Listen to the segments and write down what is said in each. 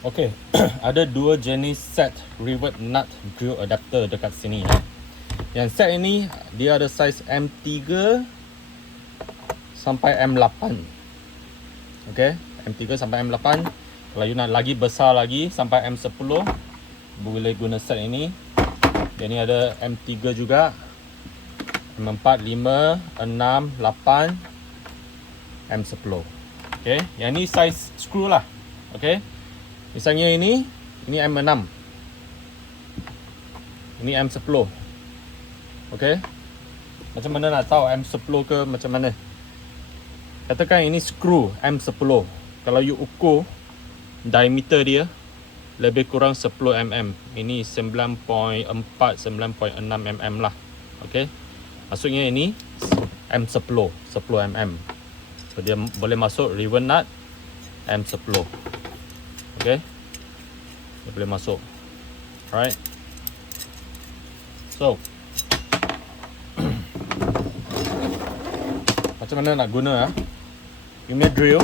Okey, ada dua jenis set Rivet nut drill adapter dekat sini. Yang set ini dia ada saiz M3 sampai M8. Okey, M3 sampai M8. Kalau you nak lagi besar lagi sampai M10, boleh guna set ini. Dia ni ada M3 juga, M4, 5, 6, 8, M10. Okey, yang ni saiz screw lah. Okey. Misalnya ini M6. Ini M10. Okey. Macam mana nak tahu M10 ke macam mana? Katakan ini skru M10. Kalau you ukur diameter dia lebih kurang 10 mm. Ini 9.4 9.6 mm lah. Okey. Maksudnya ini M10 10 mm. So dia boleh masuk rivet nut M10. Okay, dia boleh masuk. Alright. So macam mana nak guna you punya drill,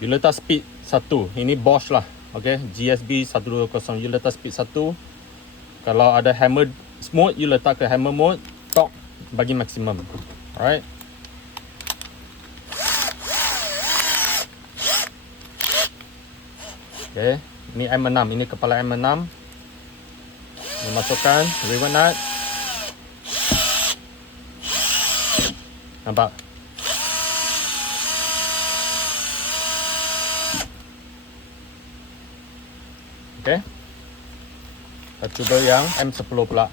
you letak speed 1. Ini Bosch lah. Okay, GSB 120. You letak speed 1. Kalau ada hammer mode, you letak ke hammer mode. Torque bagi maksimum. Alright. Okay, ini M6, ini kepala M6. Memasukkan rivet nut. Nampak? Okay. Kita cuba yang M10 pula.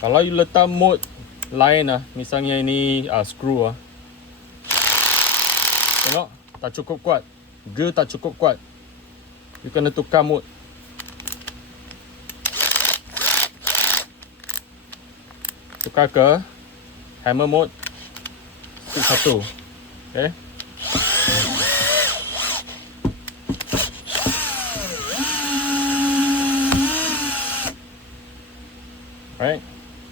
Kalau you letak mode lain misalnya ini screw tengok tak cukup kuat, gear tak cukup kuat, you kena tukar mode. Tukar ke hammer mode speed 1. Okay.